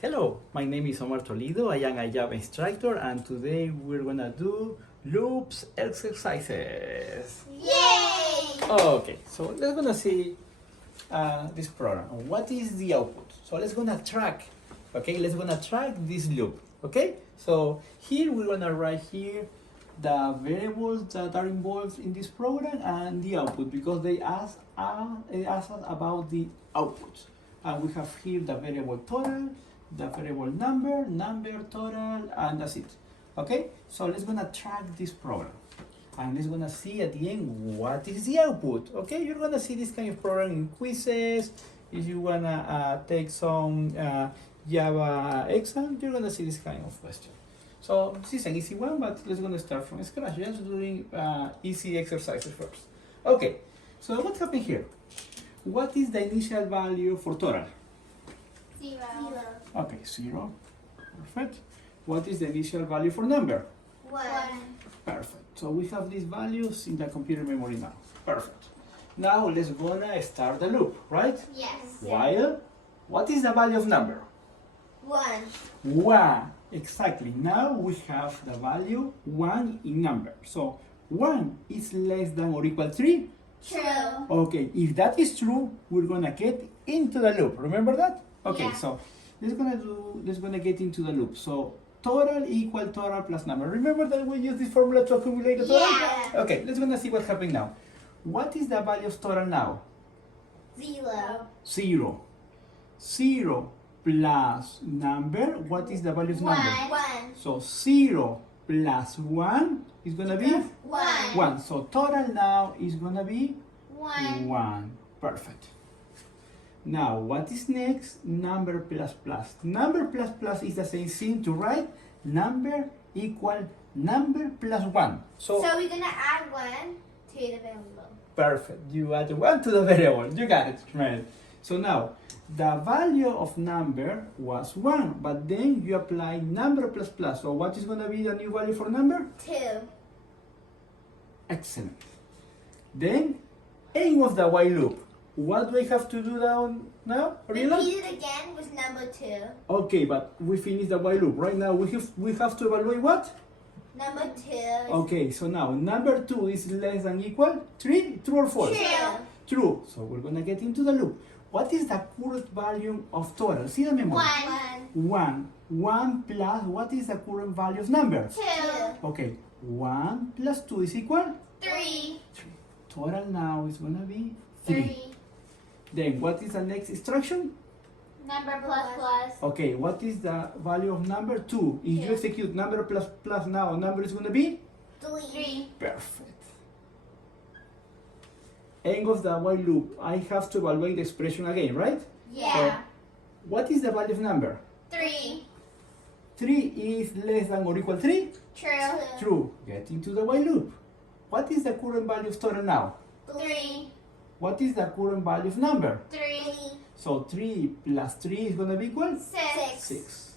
Hello, my name is Omar Toledo. I am a Java instructor, and today we're gonna do loops exercises. Yay! Okay, so let's gonna see this program. What is the output? So let's gonna track. Okay, let's gonna track this loop. Okay, so here we're gonna write here the variables that are involved in this program and the output because they ask us about the outputs. And we have here the variable total, the variable number total, and that's it. Okay, so let's gonna track this program and let's gonna see at the end what is the output. Okay, you're gonna see this kind of program in quizzes. If you wanna take some Java exam, you're gonna see this kind of question. So this is an easy one, but let's gonna start from scratch. Just doing easy exercises first. Okay, so what happened here? What is the initial value for total? 0. Okay, 0. Perfect. What is the initial value for number? 1. Perfect. So we have these values in the computer memory now. Perfect. Now let's gonna start the loop, right? Yes. While, what is the value of number? 1. 1. Exactly. Now we have the value 1 in number. So 1 is less than or equal 3. True. Okay, if that is true, we're gonna get into the loop. Remember that? Okay, Yeah. so let's gonna get into the loop. So total equal total plus number. Remember that we use this formula to accumulate the total? Yeah. Okay, let's gonna see what's happening now. What is the value of total now? 0. 0. 0 plus number. What is the value of number? 1. So 0 plus 1 is gonna be 1. 1. So total now is gonna be 1. 1. Perfect. Now, what is next? Number plus plus. Number plus plus is the same thing to write number equal number plus 1. So we're gonna add 1 to the variable. Perfect. You add 1 to the variable. You got it, right? So now, the value of number was 1, but then you apply number plus plus. So what is going to be the new value for number? 2. Excellent. Then, end of the while loop. What do I have to do now? Repeat it again with number 2. Okay, but we finished the while loop. Right now, we have to evaluate what? Number 2. Okay, so now, number 2 is less than equal 3, true or false? True. True. So we're going to get into the loop. What is the current value of total? See the memory? 1. 1. 1 plus, what is the current value of number? 2. Okay, 1 plus 2 is equal? 3. 3. Total now is going to be 3. Then what is the next instruction? Number plus. Okay, what is the value of number? 2. If you Two. execute number plus plus now, number is going to be? 3. Perfect. End of the while loop. I have to evaluate the expression again, right? Yeah. What is the value of number? 3. 3 is less than or equal 3? True. True. Get into the while loop. What is the current value of total now? 3. What is the current value of number? 3. So 3 plus 3 is going to be equal? 6. 6.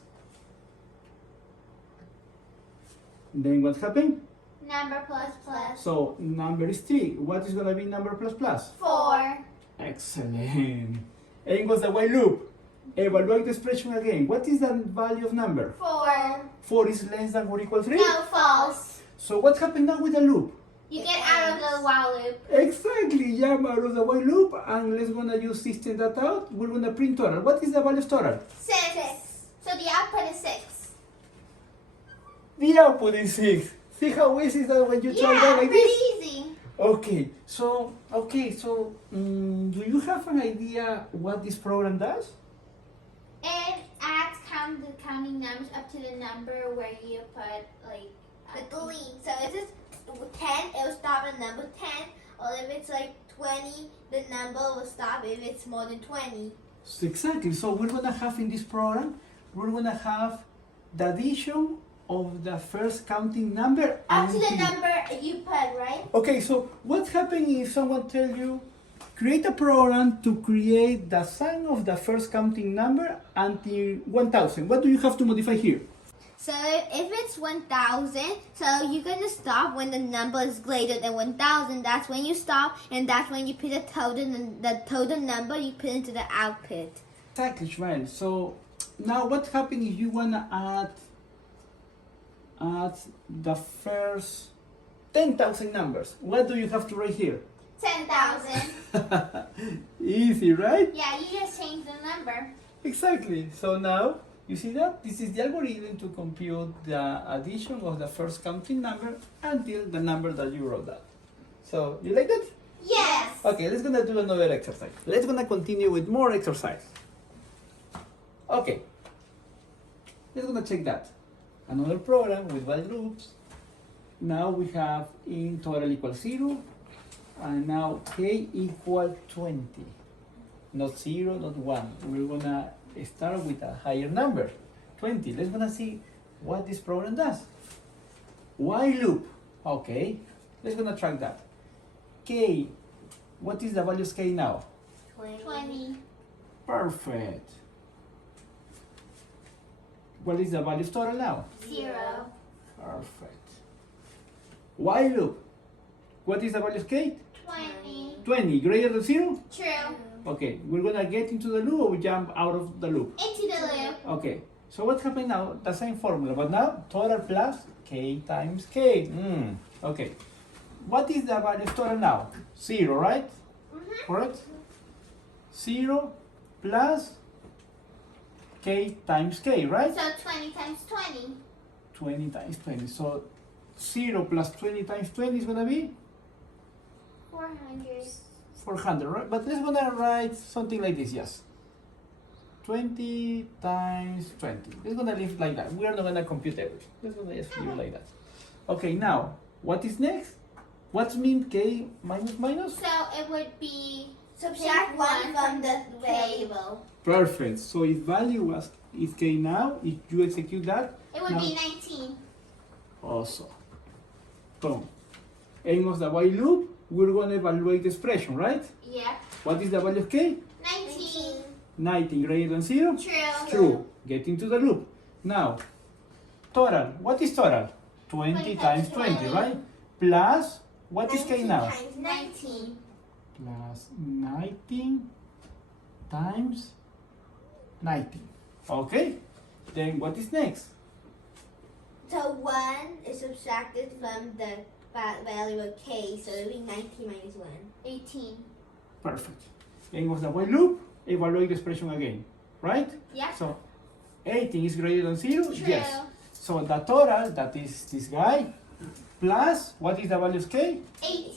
Then what happened? Number plus. So number is 3. What is going to be number plus plus? 4. Excellent. End was the while loop. Evaluate the expression again. What is the value of number? 4. 4 is less than or equal 3? No, false. So what happened now with the loop? You get out of the while loop. Exactly, jump out of the while loop and let's gonna use system data out. We're gonna print total. What is the value of total? 6. So the output is 6. The output is 6. See how easy is that when you try that like pretty this? easy. Okay, so do you have an idea what this program does? It adds counting numbers up to the number where you put like the delete. So if it's 10, it will stop at number 10. Or if it's like 20, the number will stop if it's more than 20. Exactly. So we're gonna have in this program, we're gonna have the addition of the first counting number Up to the until- number you put, right? Okay, so what's happening if someone tell you create a program to create the sum of the first counting number until 1000? What do you have to modify here? So if it's 1000, so you're gonna stop when the number is greater than 1000. That's when you stop, and that's when you put the total number you put into the output. Exactly, Ishmael. So Now what happens if you wanna add the first 10,000 numbers? What do you have to write here? 10,000. Easy, right? Yeah, you just change the number. Exactly. So now, you see that? This is the algorithm to compute the addition of the first counting number until the number that you wrote down. So, you like that? Yes. Okay, let's gonna do another exercise. Let's gonna continue with more exercise. Okay. Let's gonna check that. Another program with while loops. Now we have in total equals 0, and now k equal 20. Not 0, not 1. We're gonna start with a higher number, 20. Let's gonna see what this program does. While loop. Okay, let's gonna track that. K, what is the value of k now? 20. Perfect. What is the value of total now? 0. Perfect. While loop. What is the value of k? 20. 20. Greater than 0? True. Okay, we're gonna get into the loop or we jump out of the loop? Into the loop. Okay, so what's happening now? The same formula, but now total plus k times k. Okay, what is the value of total now? 0, right? Correct? 0 plus k times k, right? So 20 times 20. 20 times 20. So 0 plus 20 times 20 is gonna be 400. 400, right? But let's gonna write something like this, yes. 20 times 20. Let's gonna leave it like that. We are not gonna compute everything. Let's gonna just leave it like that. Okay, now, what is next? What's mean k minus minus? So it would be Subtract 1 from the variable. Perfect. So if value is k now, if you execute that, It would now, be 19. also. Boom. End of the while loop, we're gonna evaluate the expression, right? Yeah. What is the value of k? 19. 19 greater than 0? True. True. Get into the loop. Now, total. What is total? 20 times 20, right? Plus, what is k now? 19. Plus 19 times 19. Okay? Then what is next? So 1 is subtracted from the value of k, so it will be 19 minus 1. 18. Perfect. End of the while loop, evaluate the expression again, right? Yeah. So 18 is greater than 0? True. Yes. So the total, that is this guy, plus, what is the value of k? 18.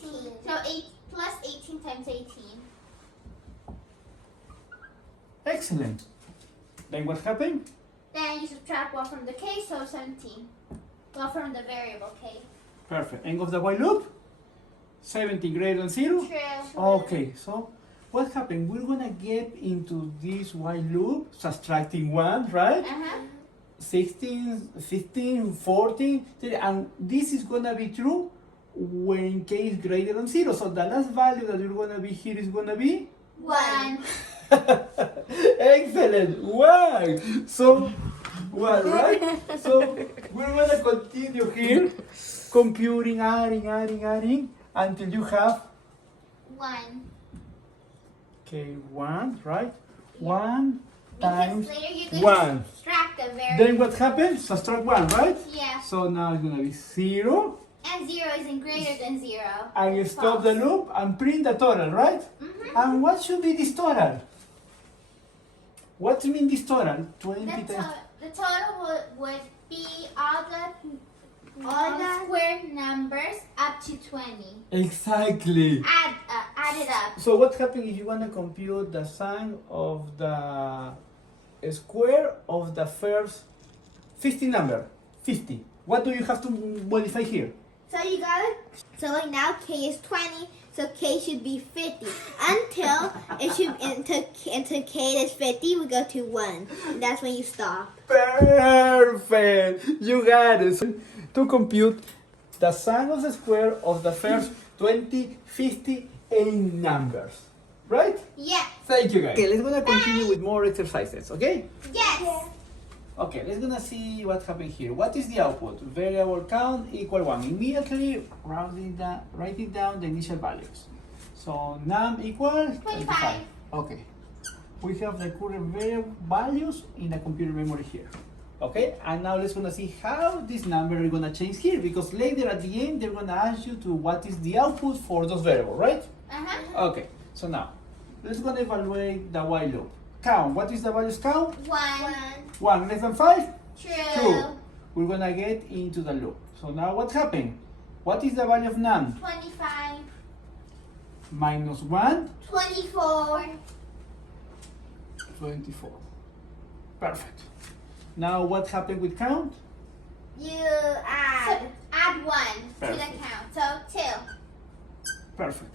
So 8 plus 18 times 18. Excellent. Then what happened? Then you subtract 1 from the k, so 17. Well, from the variable k. Perfect. End of the while loop? 17 greater than 0? True. Okay, so what happened? We're gonna get into this while loop, subtracting 1, right? 16, 15, 14, and this is gonna be true when k is greater than 0. So the last value that you're gonna be here is gonna be 1. excellent. 1. So 1, right? So we're gonna continue here, computing, adding until you have 1. okay 1, right? 1 times Because later you're going 1. to subtract the variable. Then what happens? Subtract 1, right? Yeah. So now it's gonna be 0, And 0 isn't greater than 0. and you stop the loop and print the total, right? And what should be this total? What do you mean this total? 20 times. The total would be all the square numbers up to 20. Exactly. Add it up. So what happens if you want to compute the sum of the square of the first 50 number? 50. What do you have to modify here? So you got it? So like now k is 20, so k should be 50. Until k is 50, we go to 1. And that's when you stop. Perfect. You got it. So, to compute the sum of the square of the first 20, 50, and numbers. Right? Yeah. Thank you guys. Okay, let's gonna continue with more exercises, okay? Yes. Okay, let's gonna see what happened here. What is the output? Variable count equal 1. Immediately writing down the initial values. So num equal 25. Okay. we have the current values in the computer memory here. Okay, and now let's gonna see how this number is gonna change here, because later at the end they're gonna ask you to what is the output for those variables, right? Okay, so now let's gonna evaluate the while loop. Count. What is the values count? 1. 1 less than 5? True. True. We're gonna get into the loop. So now what happened? What is the value of num? 25. Minus 1? 24. 24. Perfect. Now what happened with count? You add. So add 1 to the Perfect. count. So 2. Perfect.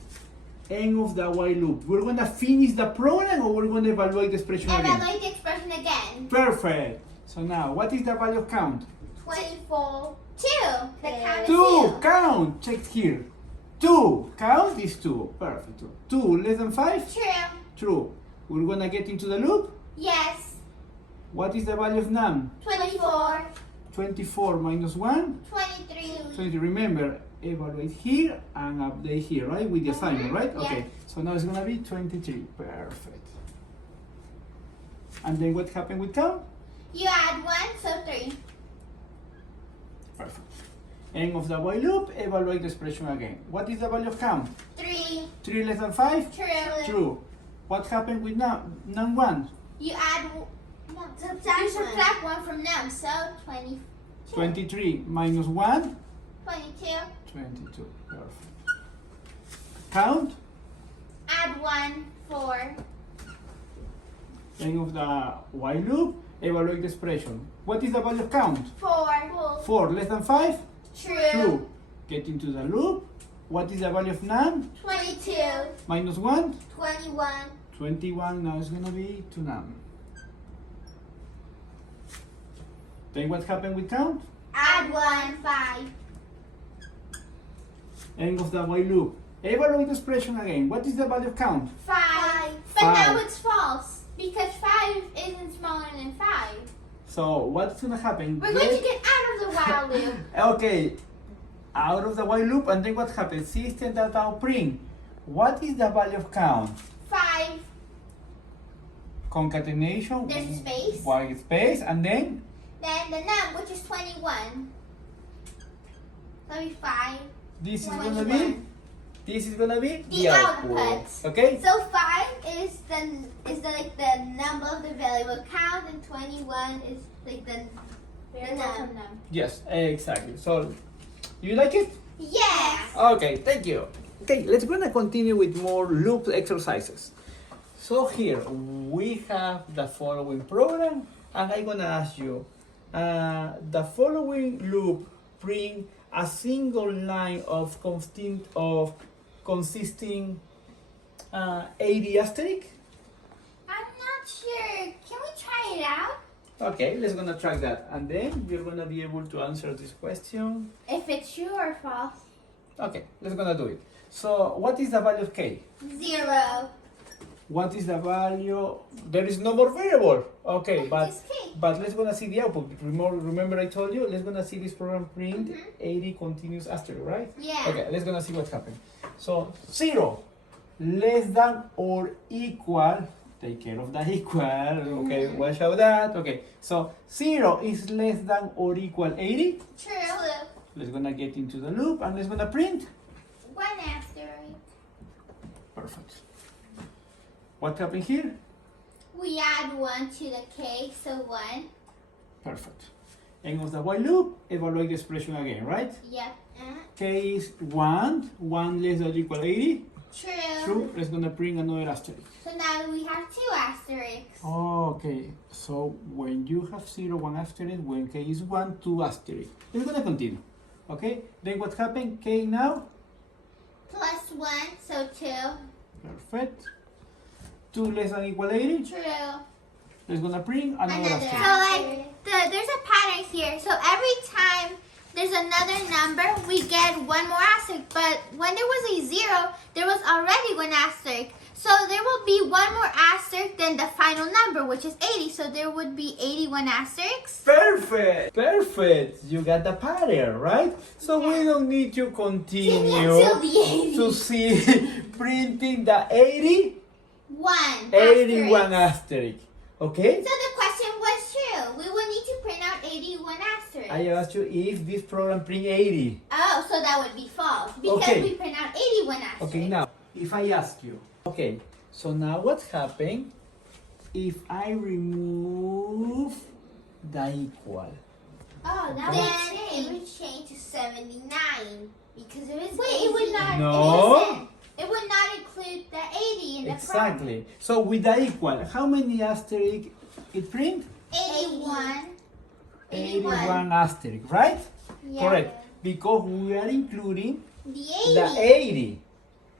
End of the while loop. We're gonna finish the program or we're gonna evaluate the expression again? Evaluate the expression again. Perfect. So now what is the value of count? 24. 2. The count is 2. Count. Check here. 2. Count is 2. Perfect. 2 less than 5? True. True. We're gonna get into the loop. Yes. What is the value of num? 24. 24 minus 1? 23. 20. Remember, evaluate here and update here, right? With the assignment, right? Yeah. Okay. So now it's gonna be 23. Perfect. And then what happened with count? You add 1, so 3. Perfect. End of the while loop, evaluate the expression again. What is the value of count? 3. 3 less than 5? True. True. What happened with num 1? You add. Subtract 1 from num, so 20. 23 minus 1? 22. 22. Perfect. Count? Add 1, 4. End of the while loop, evaluate the expression. What is the value of count? 4. 4 less than 5? True. True. Get into the loop. What is the value of num? 22. Minus 1? 21. 21. Now it's gonna be to num. Then what happened with count? Add 1, 5. End of the while loop. Evaluate the expression again. What is the value of count? 5. But 5. now it's false because 5 isn't smaller than 5. So what's gonna happen? We're going to get out of the while loop. Okay, out of the while loop, and then what happens? System dot out print. What is the value of count? 5. Concatenation. There's a space. While space, and then Then the num, which is 21. That'll be 5. this is 21. gonna be. This is gonna be The output. Okay. So 5 is like the number of the variable count, and 21 is like the num. Yes, exactly. So, you like it? Yes. Okay, thank you. Okay, let's gonna continue with more loop exercises. So here we have the following program, and I'm gonna ask you, the following loop print a single line of consisting 80 asterisk. I'm not sure. Can we try it out? Okay, let's gonna try that, and then you're gonna be able to answer this question. If it's true or false. Okay, let's gonna do it. So, what is the value of k? 0. What is the value? There is no more variable. Okay, Just k. but let's gonna see the output. Remember I told you, let's gonna see this program print 80 continuous asterisk, right? Yeah. Okay, let's gonna see what happened. So 0 less than or equal. Take care of the equal. Okay, watch out that. Okay, so 0 is less than or equal 80. True. Let's gonna get into the loop and let's gonna print. 1 asterisk. Perfect. What happened here? We add 1 to the k, so 1. Perfect. End of the while loop, evaluate the expression again, right? Yep. K is 1, 1 less than or equal 80. True. True. Let's gonna print another asterisk. So now we have 2 asterisks. Okay, so when you have 0, 1 asterisk, when k is 1, 2 asterisk. Let's gonna continue. Okay, then what happened? K now? Plus 1, so 2. Perfect. 2 less than or equal 80. True. Let's gonna print another asterisk. So like there's a pattern here. So every time there's another number, we get 1 more asterisk. But when there was a 0, there was already 1 asterisk. So there will be 1 more asterisk than the final number, which is 80. So there would be 81 asterisks. Perfect! Perfect! You got the pattern, right? So we don't need to continue Until the 80. to see printing the 80. 81 81 asterisk. asterisk. Okay? So the question was true. We will need to print out 81 asterisk. I asked you if this program print 80. Oh, so that would be false because Okay. we print out 81 asterisk. Okay, now, if I ask you, okay, so now what happened if I remove the equal? Oh, that Then would it change. would change to 79 because it was Wait, it would not. No. Listen, it would not include the 80 in the Exactly. So with the equal, how many asterisk it print? problem. 81. 81 asterisk, right? Yeah. Correct. Because we are including The 80. the 80,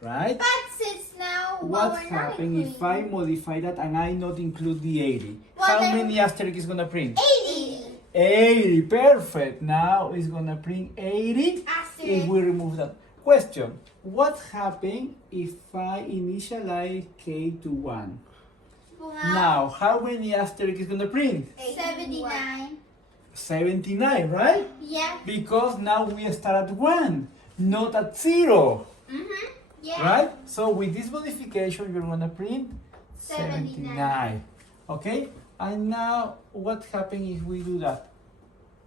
right? But since now, well, What we're not happens if I including modify that and I not include the 80? Well, How then- many asterisk is gonna print? 80 80, perfect. Now it's gonna print 80 if asterisk. we remove that. Question, what happens if I initialize k to 1? Now, how many asterisk is gonna print? 79. 79, right? Yeah. Because now we start at 1, not at 0, Mm-hmm. Yeah. right? So with this modification, you're gonna print 79. 79. Okay? And now, what happens if we do that?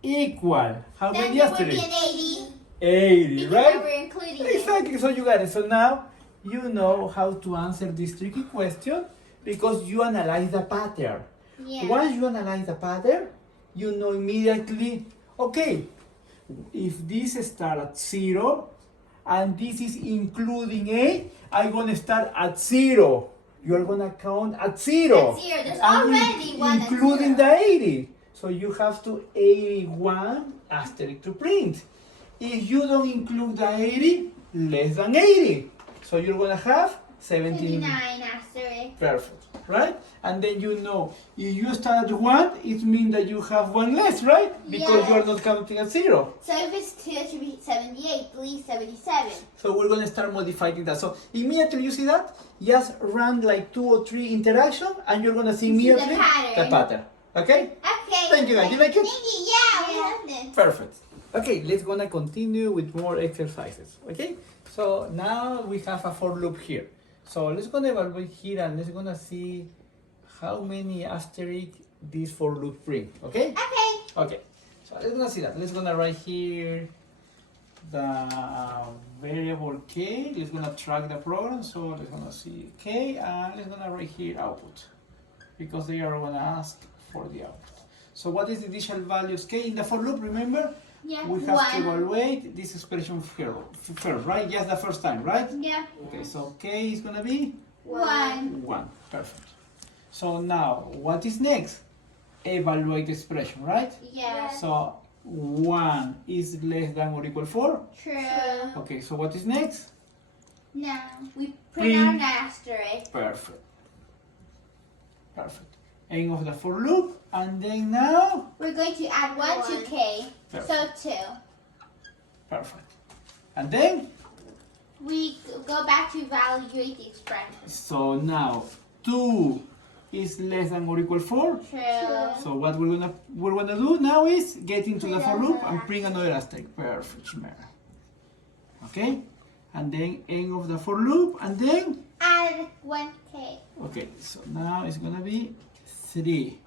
Equal. How Then many there would be asterisk? an 80 80, because right? we're including it. Exactly, so you got it. So now you know how to answer this tricky question because you analyze the pattern. Yeah. Once you analyze the pattern, you know immediately, okay, if this start at 0 and this is including 8, I'm gonna start at 0. You're gonna count at 0. At 0. There's And already one at including 0. the 80. So you have to 81 asterisk to print. If you don't include the 80, less than 80. So you're gonna have 79 asterisk. Perfect, right? And then you know, if you start at 1, it means that you have 1 less, right? Because you are Yes. not counting at 0. So if it's 2, it should be 78, 3, 77. So we're gonna start modifying that. So immediately you see that, just run like 2 or 3 interactions and you're gonna see You see the immediately pattern. the pattern. Okay? Okay. Thank you guys. You like it? Thank you. Yeah, we love this. Perfect. Okay, let's gonna continue with more exercises. Okay? So now we have a for loop here. So let's gonna evaluate here and let's gonna see how many asterisk this for loop bring. Okay? Okay. Okay. So let's gonna see that. Let's gonna write here the variable k. Let's gonna track the program. So let's gonna see k and let's gonna write here output because they are gonna ask for the output. So what is the initial values k in the for loop? Remember, Yeah. we have to 1. evaluate this expression here first, right? Just the first time, right? Yeah. Okay, so k is gonna be 1. 1. Perfect. So now, what is next? Evaluate the expression, right? Yes. So 1 is less than or equal 4. True. Okay, so what is next? Now we print Print. out an asterisk. Perfect. Perfect. End of the for loop, and then now, We're going to add 1 to 1. k. Perfect. So 2. Perfect. And then, We go back to evaluate the expression. so now 2 is less than or equal 4. True. So what we're gonna do now is get into the for loop and bring another asterisk. Perfect, Shmera. Okay, and then end of the for loop, and then Add 1k. okay. So now it's gonna be 3,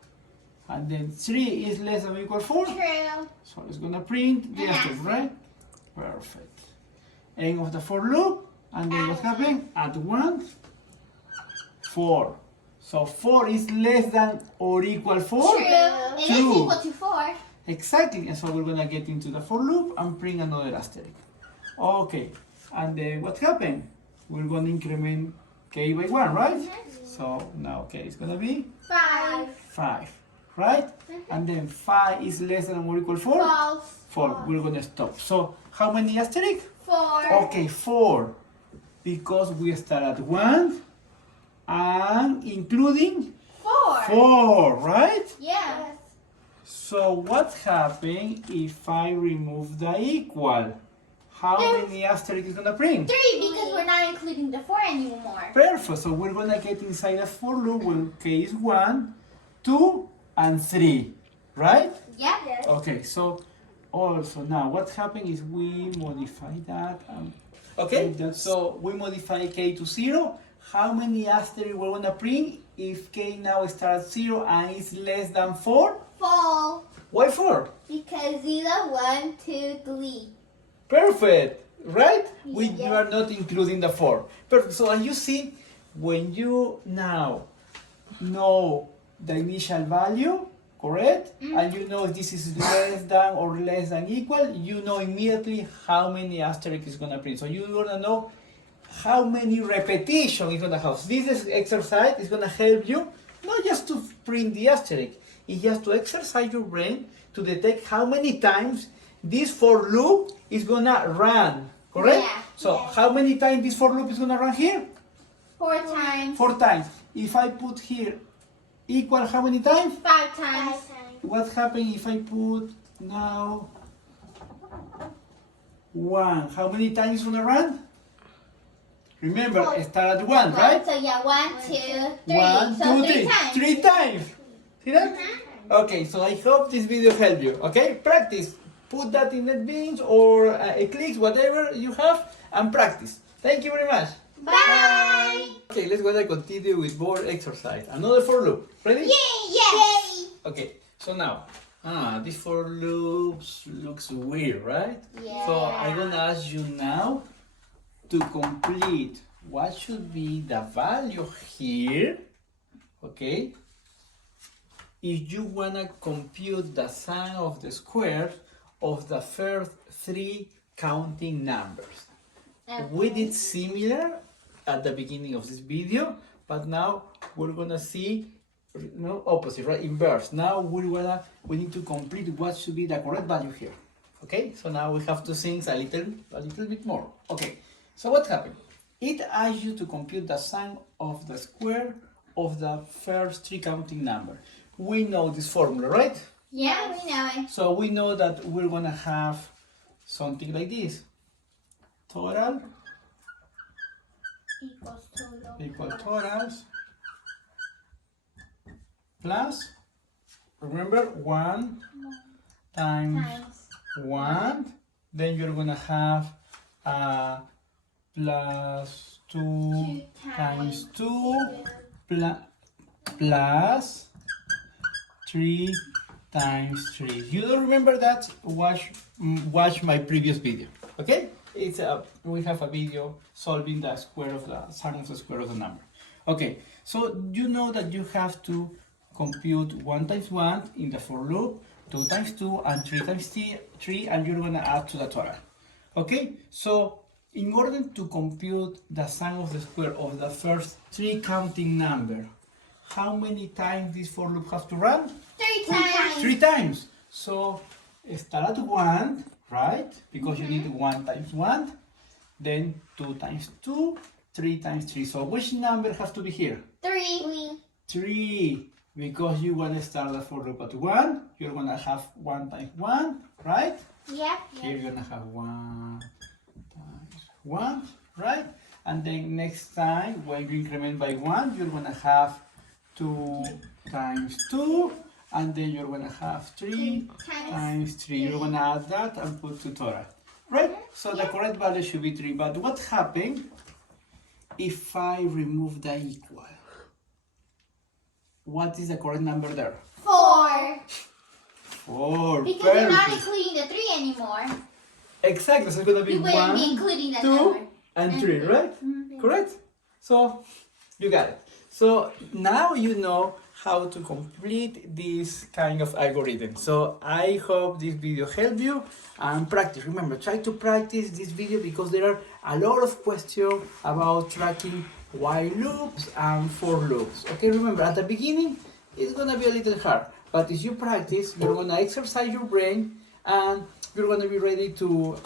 and then 3 is less than or equal 4. True. So it's gonna print the An asterisk, right? Perfect. End of the for loop, and then what happened? Add 1, 4. So 4 is less than or equal 4. True. It is True. equal to 4. Exactly, and so we're gonna get into the for loop and bring another asterisk. Okay, and then what happened? We're gonna increment k by 1, right? So now k is gonna be 5. 5, right? And then 5 is less than or equal 4? False. 4, we're gonna stop. So how many asterisk? 4. Okay, 4, because we start at 1 and including 4. 4, right? Yeah. So what happens if I remove the equal? How many asterisk is gonna print? 3 because we're not including the 4 anymore. Perfect. So we're gonna get inside a for loop when k is 1, 2, and 3, right? Yeah. Okay. So also now what happens is we modify that. Okay. So we modify k to 0. how many asterisks we're gonna print if k now starts 0 and is less than 4? 4. Why 4? Because 0, 1, 2, 3. Perfect, right? You Yes. are not including the 4. Perfect. So as you see, when you now know the initial value, correct? And you know if this is less than or less than equal, you know immediately how many asterisks is gonna print. So you're gonna know how many repetitions it's gonna have. This exercise is gonna help you not just to print the asterisk, it's just to exercise your brain to detect how many times this for loop is gonna run, correct? Yeah. So how many times this for loop is gonna run here? 4 times. 4 times. If I put here equal how many times? 5 times. What happens if I put now 1? How many times it's gonna run? Remember, start at 1, right? So yeah, 1, 2, 3. 1, So 2, 3. 3 times. 3 times. See that? Okay, so I hope this video helped you. Okay, practice. Put that in NetBeans or Eclipse, whatever you have, and practice. Thank you very much. Bye. Okay, let's go and continue with board exercise. Another for loop. Ready? Yes. Okay, so now, this for loops looks weird, right? Yeah. So I'm gonna ask you now to complete what should be the value here, okay? If you wanna compute the sum of the squares of the first 3 counting numbers. We did similar at the beginning of this video, but now we're gonna see opposite, right? Inverse. Now we need to complete what should be the correct value here. Okay, so now we have to think a little bit more. Okay, so what happened? It asks you to compute the sum of the square of the first 3 counting number. We know this formula, right? Yeah, we know it. So we know that we're gonna have something like this. Total equal totals plus, remember, 1 times 1, then you're gonna have plus 2 times 2 plus 3 times 3. You don't remember that? Watch my previous video. Okay? We have a video solving the square of the sum of the square of the number. Okay, so you know that you have to compute 1 times 1 in the for loop, 2 times 2, and 3 times 3, and you're gonna add to the total. Okay, so in order to compute the sum of the square of the first 3 counting number, how many times this for loop has to run? 3 times. 3 times. So start at 1, right? Because you need 1 times 1, then 2 times 2, 3 times 3. So which number has to be here? 3. 3. Because you want to start the for loop at 1, you're going to have 1 times 1, right? Yep. Here you're going to have 1 times 1, right? And then next time, when you increment by 1, you're going to have 2 times 2, and then you're going to have 3 times 3. You're going to add that and put to total, right? So the correct value should be 3. But what happens if I remove the equal? What is the correct number there? 4. 4. Because you're not Perfect. including the 3 anymore. Exactly. So it's going to be You wouldn't 1, be including that 2, number. and 3, right? Correct? So you got it. So now you know how to complete this kind of algorithm. So I hope this video helped you, and practice. Remember, try to practice this video because there are a lot of questions about tracking while loops and for loops. Okay, remember at the beginning it's gonna be a little hard, but as you practice, you're gonna exercise your brain and you're gonna be ready to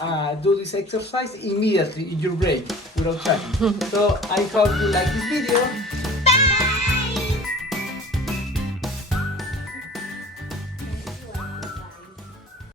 do this exercise immediately in your brain without tracking. So I hope you like this video.